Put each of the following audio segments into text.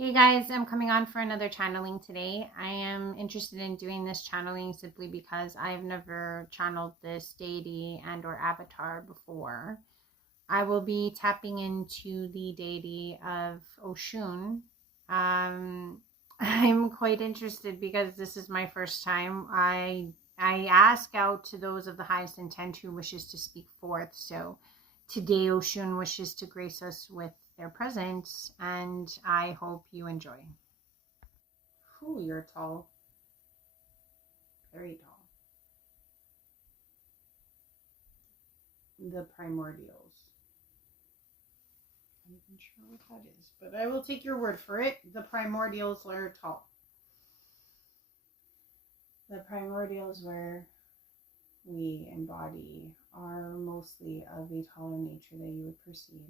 Hey guys, I'm coming on for another channeling today. I am interested in doing this channeling simply because I've never channeled this deity and or avatar before. I will be tapping into the deity of Oshun. I'm quite interested because this is my first time. I ask out to those of the highest intent who wishes to speak forth. So today Oshun wishes to grace us with their presence, and I hope you enjoy. Ooh, you're tall. Very tall. The primordials. I'm not even sure what that is, but I will take your word for it. The primordials are tall. The primordials where we embody are mostly of a taller nature that you would perceive.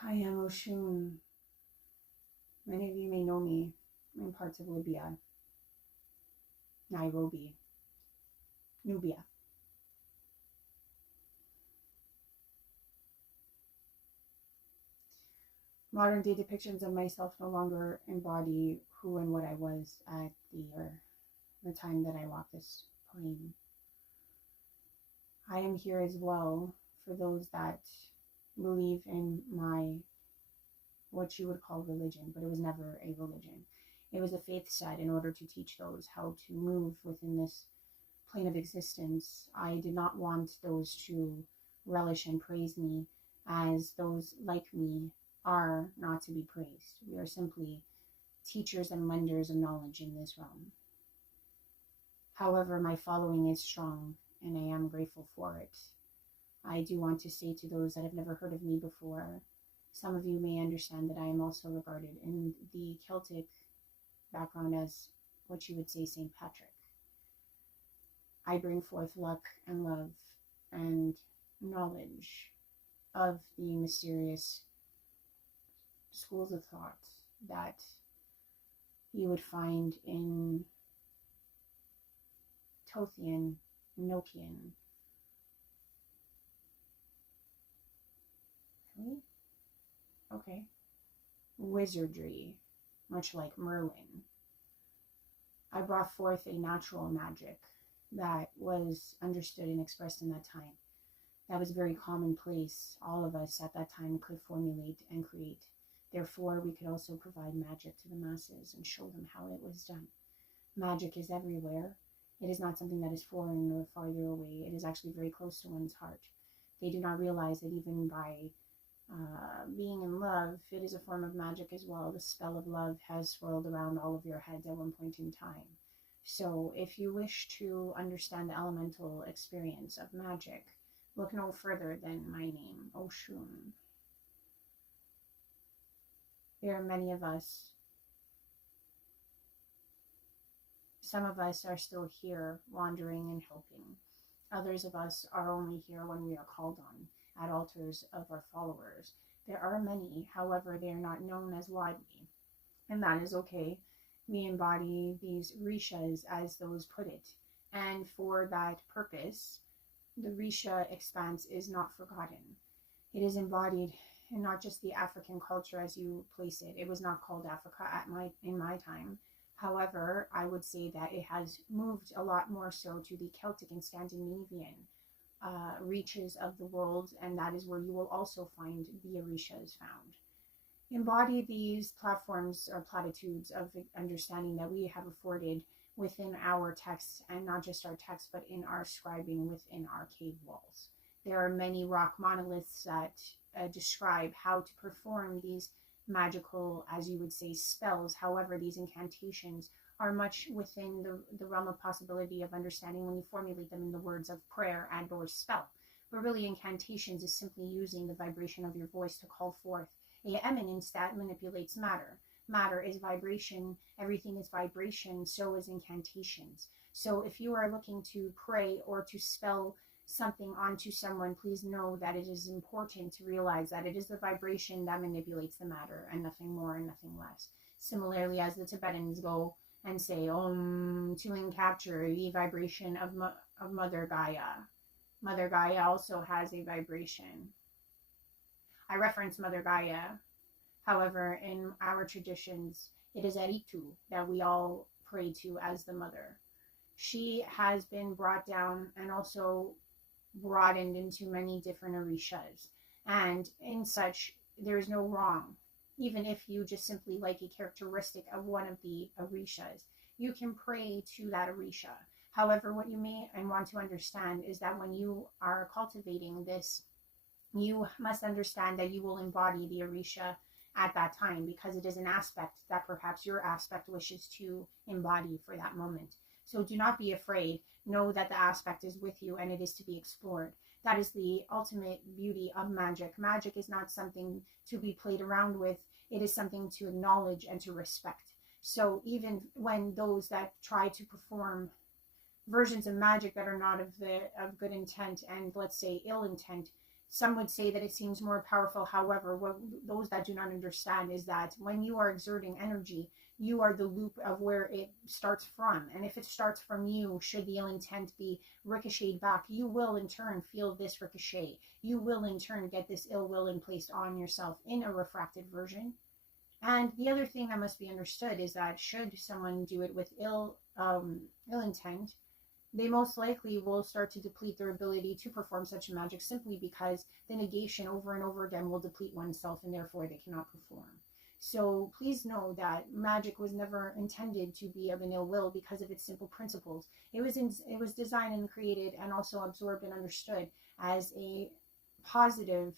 I am Oshun. Many of you may know me in parts of Libya, Nairobi, Nubia. Modern day depictions of myself no longer embody who and what I was at the time that I walked this plane. I am here as well for those that believe in what you would call religion, but it was never a religion. It was a faith set in order to teach those how to move within this plane of existence. I did not want those to relish and praise me as those like me are not to be praised. We are simply teachers and lenders of knowledge in this realm. However, my following is strong and I am grateful for it. I do want to say to those that have never heard of me before, some of you may understand that I am also regarded in the Celtic background as what you would say St. Patrick. I bring forth luck and love and knowledge of the mysterious schools of thought that you would find in Tothian, Nokian. Really? Okay. Wizardry, much like Merlin. I brought forth a natural magic that was understood and expressed in that time. That was very commonplace. All of us at that time could formulate and create. Therefore, we could also provide magic to the masses and show them how it was done. Magic is everywhere. It is not something that is foreign or farther away. It is actually very close to one's heart. They do not realize that even by being in love, it is a form of magic as well. The spell of love has swirled around all of your heads at one point in time. So if you wish to understand the elemental experience of magic, look no further than my name, Oshun. There are many of us. Some of us are still here, wandering and helping. Others of us are only here when we are called on, at altars of our followers. There are many, however, they are not known as widely, and that is okay. We embody these rishas, as those put it, and for that purpose, the risha expanse is not forgotten. It is embodied in not just the African culture as you place it. It was not called Africa in my time. However, I would say that it has moved a lot more so to the Celtic and Scandinavian reaches of the world, and that is where you will also find the Orishas found. Embody these platforms or platitudes of understanding that we have afforded within our texts, and not just our texts, but in our scribing within our cave walls. There are many rock monoliths that describe how to perform these magical, as you would say, spells. However, these incantations are much within the realm of possibility of understanding when you formulate them in the words of prayer and or spell. But really, incantations is simply using the vibration of your voice to call forth a eminence that manipulates matter. Matter is vibration. Everything is vibration. So is incantations. So if you are looking to pray or to spell something onto someone, please know that it is important to realize that it is the vibration that manipulates the matter, and nothing more and nothing less. Similarly, as the Tibetans go and say Om to capture the vibration of Mother Gaia. Mother Gaia also has a vibration. I reference Mother Gaia. However, in our traditions, it is Eritu that we all pray to as the mother. She has been brought down and also broadened into many different orishas. And in such, there is no wrong. Even if you just simply like a characteristic of one of the orishas, you can pray to that orisha. However, what you may and want to understand is that when you are cultivating this, you must understand that you will embody the orisha at that time, because it is an aspect that perhaps your aspect wishes to embody for that moment. So do not be afraid. Know that the aspect is with you and it is to be explored. That is the ultimate beauty of magic. Magic is not something to be played around with. It is something to acknowledge and to respect. So even when those that try to perform versions of magic that are not of good intent and, let's say, ill intent, some would say that it seems more powerful. However, what those that do not understand is that when you are exerting energy, you are the loop of where it starts from. And if it starts from you, should the ill intent be ricocheted back, you will in turn feel this ricochet. You will in turn get this ill will placed on yourself in a refracted version. And the other thing that must be understood is that should someone do it with ill intent, they most likely will start to deplete their ability to perform such magic, simply because the negation over and over again will deplete oneself and therefore they cannot perform. So please know that magic was never intended to be of an ill will because of its simple principles. It was designed and created and also absorbed and understood as a positive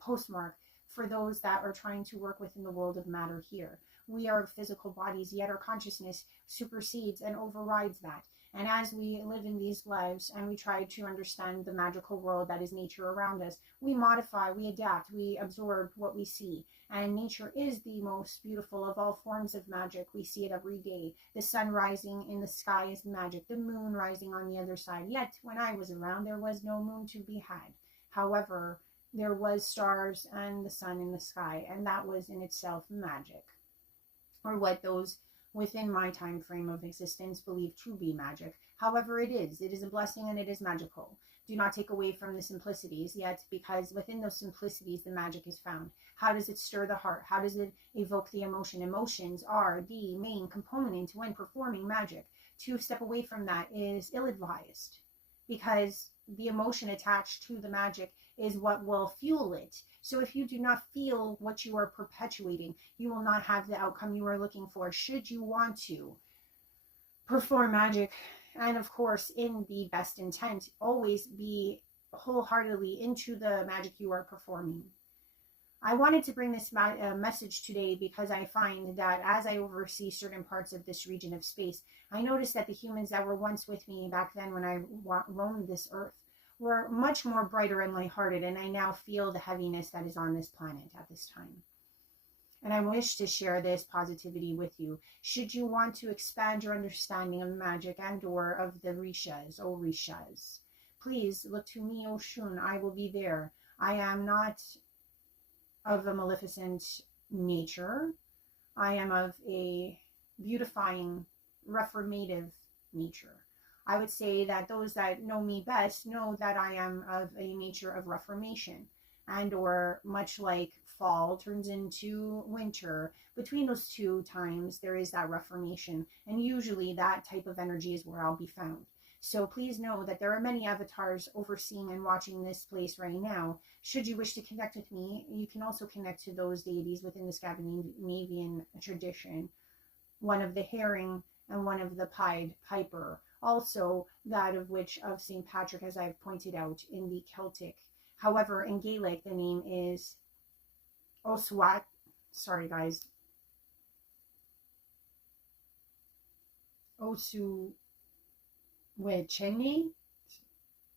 postmark for those that are trying to work within the world of matter here. We are physical bodies, yet our consciousness supersedes and overrides that. And as we live in these lives and we try to understand the magical world that is nature around us, we modify, we adapt, we absorb what we see. And nature is the most beautiful of all forms of magic. We see it every day. The sun rising in the sky is magic. The moon rising on the other side. Yet, when I was around, there was no moon to be had. However, there was stars and the sun in the sky, and that was in itself magic. Or what those within my time frame of existence believe to be magic. However, it is a blessing and it is magical. Do not take away from the simplicities yet, because within those simplicities the magic is found. How does it stir the heart? How does it evoke the emotion? Emotions are the main component when performing magic. To step away from that is ill-advised, because the emotion attached to the magic is what will fuel it. So if you do not feel what you are perpetuating, you will not have the outcome you are looking for. Should you want to perform magic, and of course in the best intent, always be wholeheartedly into the magic you are performing. I wanted to bring this message today because I find that as I oversee certain parts of this region of space, I noticed that the humans that were once with me back then when I roamed this earth were much more brighter and lighthearted, and I now feel the heaviness that is on this planet at this time. And I wish to share this positivity with you. Should you want to expand your understanding of magic and or of the orishas, please look to me, Oshun. I will be there. I am not of a maleficent nature. I am of a beautifying, reformative nature. I would say that those that know me best know that I am of a nature of reformation, and or much like fall turns into winter, between those two times there is that reformation, and usually that type of energy is where I'll be found. So please know that there are many avatars overseeing and watching this place right now. Should you wish to connect with me, you can also connect to those deities within the Scandinavian tradition, one of the herring and one of the pied piper. Also that of which of St. Patrick, as I've pointed out in the Celtic. However, in Gaelic, the name is Oswat. Sorry, guys. Osuwecheni?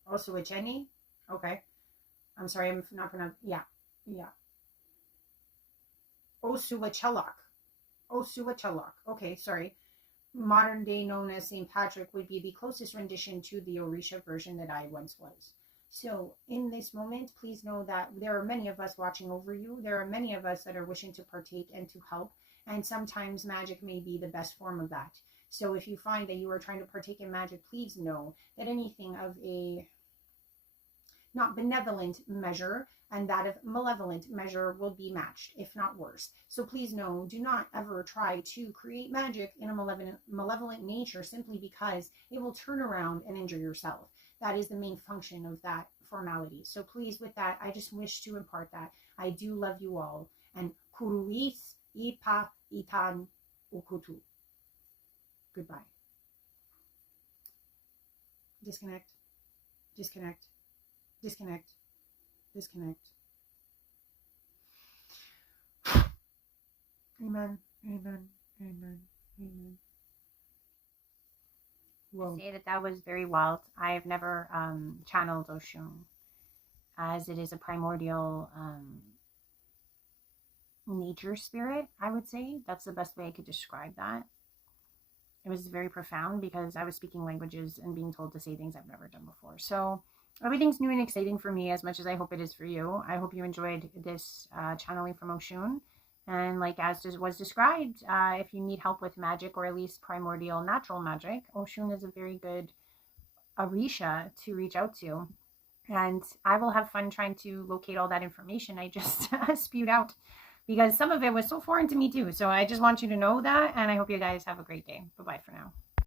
Osuwecheni? Okay. I'm sorry, I'm not pronouncing. Yeah. Osuwechelok. Okay, sorry. Modern day known as St. Patrick would be the closest rendition to the Orisha version that I once was. So in this moment, please know that there are many of us watching over you. There are many of us that are wishing to partake and to help. And sometimes magic may be the best form of that. So if you find that you are trying to partake in magic, please know that anything of a not benevolent measure and that of malevolent measure will be matched, if not worse. So please know, do not ever try to create magic in a malevolent nature simply because it will turn around and injure yourself. That is the main function of that formality. So please, with that, I just wish to impart that I do love you all. And kuruis ipa itan ukutu. Goodbye. Disconnect. Disconnect. Disconnect. Disconnect. Amen. Amen. Amen. Amen. Whoa. Say that was very wild. I've never channeled Oshun, as it is a primordial nature spirit, I would say. That's the best way I could describe that. It was very profound because I was speaking languages and being told to say things I've never done before. So everything's new and exciting for me, as much as I hope it is for you. I hope you enjoyed this channeling from Oshun. And like as was described, if you need help with magic, or at least primordial natural magic, Oshun is a very good Orisha to reach out to. And I will have fun trying to locate all that information I just spewed out, because some of it was so foreign to me too. So I just want you to know that, and I hope you guys have a great day. Bye-bye for now.